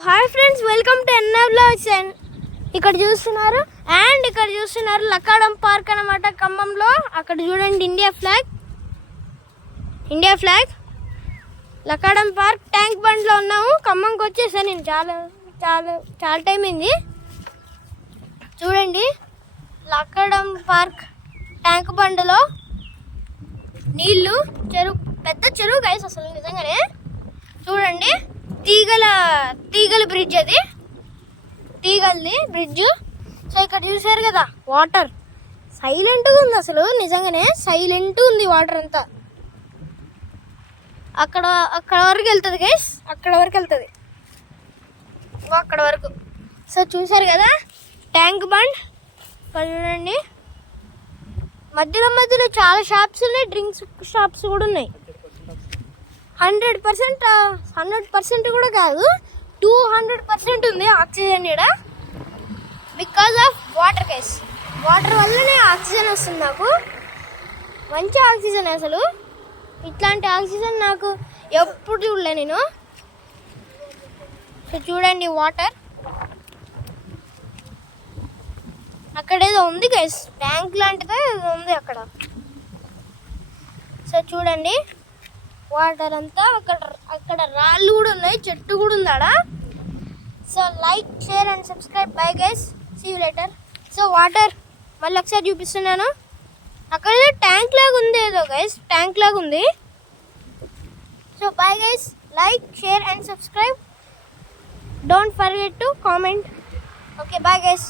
Hi friends, welcome to NR blogs. ఇక్కడ చూస్తున్నారు Lakaram park అన్నమాట, ఖమ్మంలో. అక్కడ చూడండి India flag. Lakaram park tank బండ్లో ఉన్నాము. ఖమ్మంకి వచ్చేసాను నేను. చాలా టైం అయింది. చూడండి లక్కాడం పార్క్ ట్యాంక్ బండ్లో నీళ్ళు, పెద్ద చెరువు గైస్. అసలు నిజంగానే చూడండి, తీగల బ్రిడ్జ్, అది తీగలది బ్రిడ్జ్. సో ఇక్కడ చూసారు కదా, వాటర్ సైలెంట్గా ఉంది. అసలు నిజంగానే సైలెంట్గా ఉంది వాటర్ అంతా. అక్కడ వరకు వెళ్తుంది గైస్, అక్కడ వరకు. సో చూసారు కదా ట్యాంక్ బండ్. ఇక్కడ చూడండి, మధ్యలో చాలా షాప్స్ ఉన్నాయి, డ్రింక్స్ షాప్స్ కూడా ఉన్నాయి. 100% కూడా కాదు, 200% ఉంది ఆక్సిజన్ ఇక్కడ. Because of water guys. Water వల్లనే ఆక్సిజన్ వస్తుంది నాకు. మంచి ఆక్సిజన్. అసలు ఇట్లాంటి ఆక్సిజన్ నాకు ఎప్పుడు చూడలే నేను. సో చూడండి వాటర్. అక్కడేదో ఉంది గైస్, ట్యాంక్ లాంటిదే ఉంది అక్కడ. సో చూడండి వాటర్ అంతా. అక్కడ రాళ్ళు కూడా ఉన్నాయి, చెట్టు కూడా ఉంది ఆడ. So like, share and subscribe. Bye guys, see you later. So water మళ్ళీ ఒకసారి చూపిస్తున్నాను. అక్కడ ట్యాంక్ లాగా ఉంది, ఏదో గైస్ ట్యాంక్ లాగా ఉంది. So bye guys, like, share and subscribe. Don't forget to comment. Okay, bye guys.